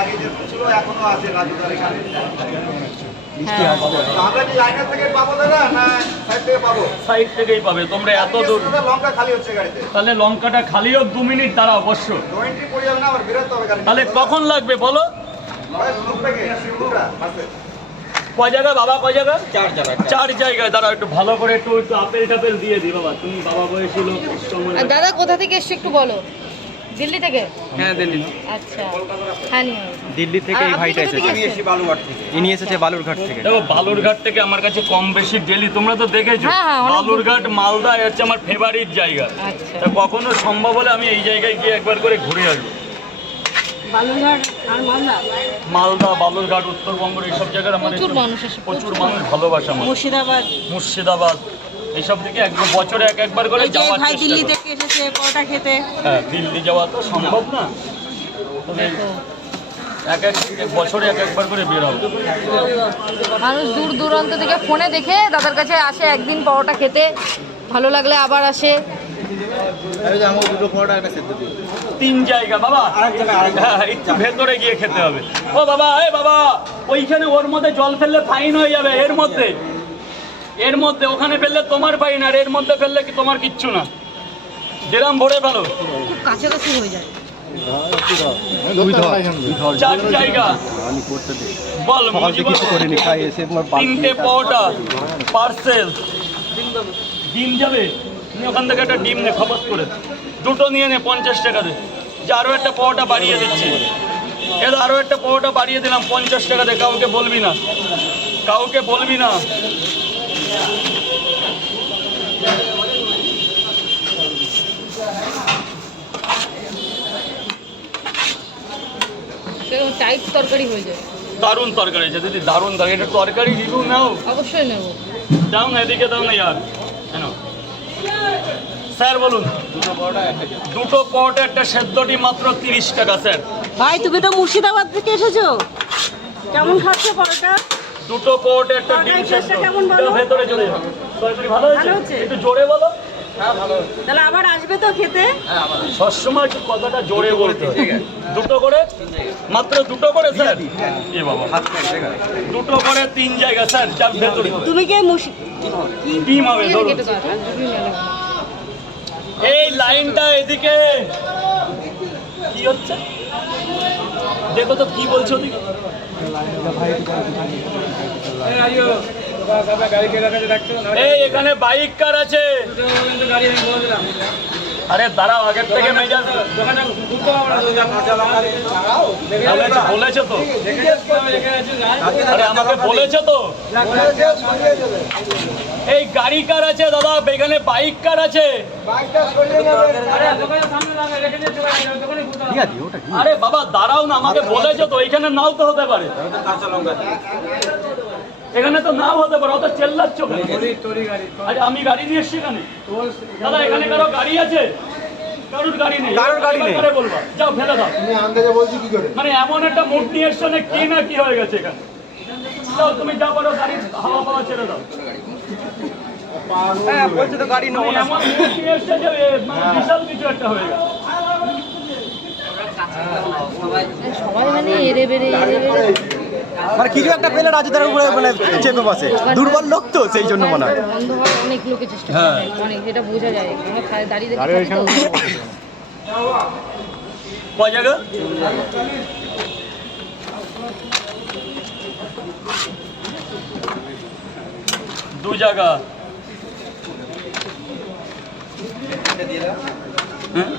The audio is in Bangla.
আগে যে ছিল এখনো আছে রাজুদার এখানে। হ্যাঁ আমরা কি লাইনের থেকে পাবো দাদা না সাইড থেকে পাবো? সাইড থেকেই পাবে তোমরা এত দূর। দাদা লঙ্কা খালি হচ্ছে গাড়িতে। তাহলে লঙ্কাটা খালি হোক 2 মিনিট দাঁড়া অবশ্য। নো এন্ট্রি পড়ে যাবে না, আবার বেরোতে হবে গাড়ি। তাহলে কখন লাগবে বলো? ভাই গ্রুপ থেকে শিবপুরা বাসে। কয় জায়গা বাবা, কয় জায়গা? 4 জায়গায়। দাঁড়াও একটু ভালো করে একটু আপেল টাপেল দিয়ে দিই বাবা, তুমি বাবা বয়সী লোক। আর দাদা কোথা থেকে এসছো একটু বলো। দিল্লি থেকে? হ্যাঁ দিল্লি। আচ্ছা হ্যাঁ নিয়ে দিল্লি থেকে এই ভাইটা এসেছে। আমি এসেছি বালুঘাট থেকে। ইনি এসেছে বালুরঘাট থেকে। দেখো বালুরঘাট থেকে আমার কাছে কম বেশি ডেলি, তোমরা তো দেখেছো। হ্যাঁ, হ্যাঁ, অনেক বালুরঘাট মালদা হচ্ছে আমার ফেভারিট জায়গা। আচ্ছা তা কখনো সম্ভব হলে আমি এই জায়গায় গিয়ে একবার করে ঘুরে আসবো। বালুরঘাট আর মালদা? মালদা, বালুরঘাট, উত্তরবঙ্গ এইসব জায়গার আমার প্রচুর মানুষ আসে, প্রচুর মানুষ ভালোবাসা আমার। মুর্শিদাবাদ মুর্শিদাবাদ এইসব দিকে বছরে একবার করে যাওয়ার ভাই চেষ্টা দিল্লি করি। থেকে এসেছে পরোটা খেতে। হ্যাঁ দিল্লি যাওয়া তো সম্ভব না, তবে দেখো বছরে একবার করে বেরোবো। মানুষ দূর দূরান্ত থেকে ফোনে দেখে দাদার কাছে আসে একদিন পরোটা খেতে, ভালো লাগলে আবার আসে। 3 জায়গা বাবা, হ্যাঁ, একটু ভেতরে গিয়ে খেতে হবে। ও বাবা, এই বাবা, ওইখানে ওর মধ্যে জল ফেললে ফাইন হয়ে যাবে। এর মধ্যে ওখানে ফেললে তোমার ফাইন, আর এর মধ্যে ফেললে কি তোমার কিচ্ছু না। যেরাম ভরে ফেলো, খুব কাছাকাছি হয়ে যায়। 4 জায়গা বল কিছু করিনি, খাই এসে তোমার 3টে পরোটা পার্সেল। ডিম যাবে, তুমি ওখান থেকে একটা ডিম নে খবর করে, 2টো নিয়ে নে 50 টাকা দে। যে আরও একটা পরোটা বাড়িয়ে দিচ্ছি, এর আরও একটা পরোটা বাড়িয়ে দিলাম 50 টাকা দে। কাউকে বলবি না, কাউকে বলবি না। সেরকম টাইট তরকারি হয়ে যায়। দারুণ তরকারি আছে দিদি, দারুণ তরকারি। এটা তরকারি রিভিউ নাও, অবশ্যই নেব। দাও না এদিকে, দাও না ইয়ার। কেন স্যার বলুন? 2টো পরোটা একটা সেদ্ধটি মাত্র 30 টাকা স্যার। ভাই তুমি তো মুর্শিদাবাদ থেকে এসেছো, কেমন খাচ্ছ পরোটা? 2টো পরোটা একটা ডিম তরকারির সেদ্ধ। টেস্টটা কেমন বলো? যাও ভেতরে চলে যাও। তরকারি ভালো ভালো হয়েছে? হচ্ছে? একটু জোরে বলো। তাহলে আবার আসবে তো খেতে? সবসময় একটু কথাটা জোরে বলতে হবে। 2টো করে, মাত্র 2টো করে স্যার। এ বাবা, 2টো করে 3 জায়গা স্যার। যাক ভেতরে তুমি কে ডিম হবে ধরুন। কেটে দাও, এই লাইনটা এদিকে কি হচ্ছে দেখো তো, কি বলছো ওদিকে? এই এখানে বাইক কার আছে? আরে দাঁড়াও, আগের থেকে মেজাজ বলেছো তো? আরে আমাকে বলেছো তো? এই গাড়ি কার আছে দাদা? এখানে বাইক কার আছে? আরে বাবা দাঁড়াও না, আমাকে বলেছো তো? এইখানে নাও তো হতে পারে, এখানে তো নাও হতে পারে। অত চেল্লাচ্ছ কেন? আরে আমি গাড়ি নিয়ে এসছি এখানে। দাদা এখানে কারো গাড়ি আছে? কারোর গাড়ি নেই। কারোর গাড়ি নেই। বলবা যাও ফেলে দাও। তুমি আন্দাজে বলছি কি করে? মানে এমন একটা মুড নিয়ে এসছো না, কি না কি হয়ে গেছে এখানে। যাও তুমি যা পারো গাড়ির হাওয়া পাওয়া ছেড়ে দাও। হ্যাঁ বলছে তো গাড়ি নেবো মানে না। এমন মুড নিয়ে এসছে যে মানে বিশাল কিছু একটা হয়ে গেছে। সবাই মানে এরে বেড়ে মানে কিছু একটা পেলে রাজুদার উপরে মানে চেপে বসে। দুর্বল লোক তো সেই জন্য মনে হয়। বন্ধ হওয়ার অনেক লোকে চেষ্টা করে, অনেক, যেটা বোঝা যায়। আমরা দাঁড়িয়ে দেখে থাকি তো। কয় জায়গা? দু জায়গা। হ্যাঁ